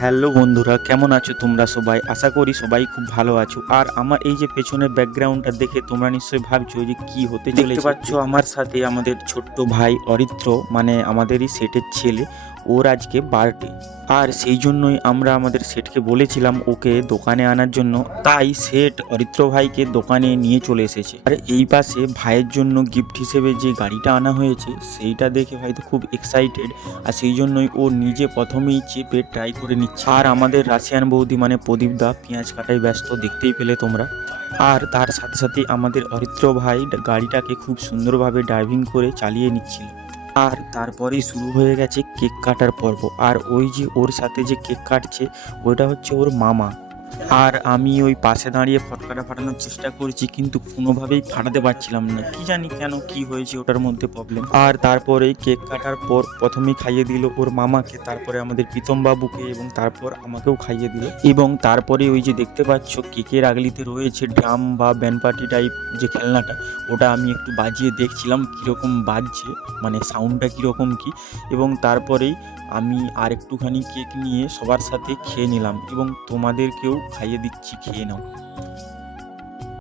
Hello বন্ধুরা, কেমন আছো তোমরা সবাই? আশা করি সবাই খুব ভালো আছো। আর আমার এই যে পেছনের ব্যাকগ্রাউন্ডটা দেখে তোমরা নিশ্চয়ই ভাবছো যে কি হতে চলেছে। দেখতে পাচ্ছ আমার সাথে আমাদের ছোট্ট ভাই অরিত্র, মানে আমাদেরই সেটের ছেলে। ওর আজকে বার্থডে, আর সেই জন্যই আমরা আমাদের সেটকে বলেছিলাম ওকে দোকানে আনার জন্য। তাই সেট অরিত্র ভাইকে দোকানে নিয়ে চলে এসেছে। আর এই পাশে ভাইয়ের জন্য গিফট হিসেবে যে গাড়িটা আনা হয়েছে সেইটা দেখে ভাই তো খুব এক্সাইটেড। আর সেই জন্যই ও নিজে প্রথমেই চেপে ট্রাই করে নিচ্ছে। আর আমাদের রাশিয়ান বৌদি মানে প্রদীপ দা পেঁয়াজ কাটায় ব্যস্ত, দেখতেই পেলে তোমরা। আর তার সাথে সাথে আমাদের অরিত্র ভাই গাড়িটাকে খুব সুন্দরভাবে ড্রাইভিং করে চালিয়ে নিচ্ছিল। আর তারপরেই শুরু হয়ে গেছে কেক কাটার পর্ব। আর ওই যে ওর সাথে যে কেক কাটছে ওইটা হচ্ছে ওর মামা। আর আমি ওই পাশে দাঁড়িয়ে ফটকাটা ফাটানোর চেষ্টা করছি, কিন্তু কোনোভাবেই ফাটাতে পারছিলাম না। কি জানি কেন, কি হয়েছে ওটার মধ্যে প্রবলেম। আর তারপরে কেক কাটার পর প্রথমেই খাইয়ে দিল ওর মামাকে, তারপরে আমাদের প্রীতম বাবুকে, এবং তারপর আমাকেও খাইয়ে দিল। এবং তারপরে ওই যে দেখতে পাচ্ছ কেকের আগলিতে রয়েছে ড্রাম বা ব্যান্ড পার্টি টাইপ যে খেলনাটা, ওটা আমি একটু বাজিয়ে দেখছিলাম কীরকম বাজছে, মানে সাউন্ডটা কীরকম কি। এবং তারপরেই আমি আর একটুখানি কেক নিয়ে সবার সাথে খেয়ে নিলাম, এবং তোমাদেরকেও খাইয়ে দিচ্ছি, খেয়ে নাও।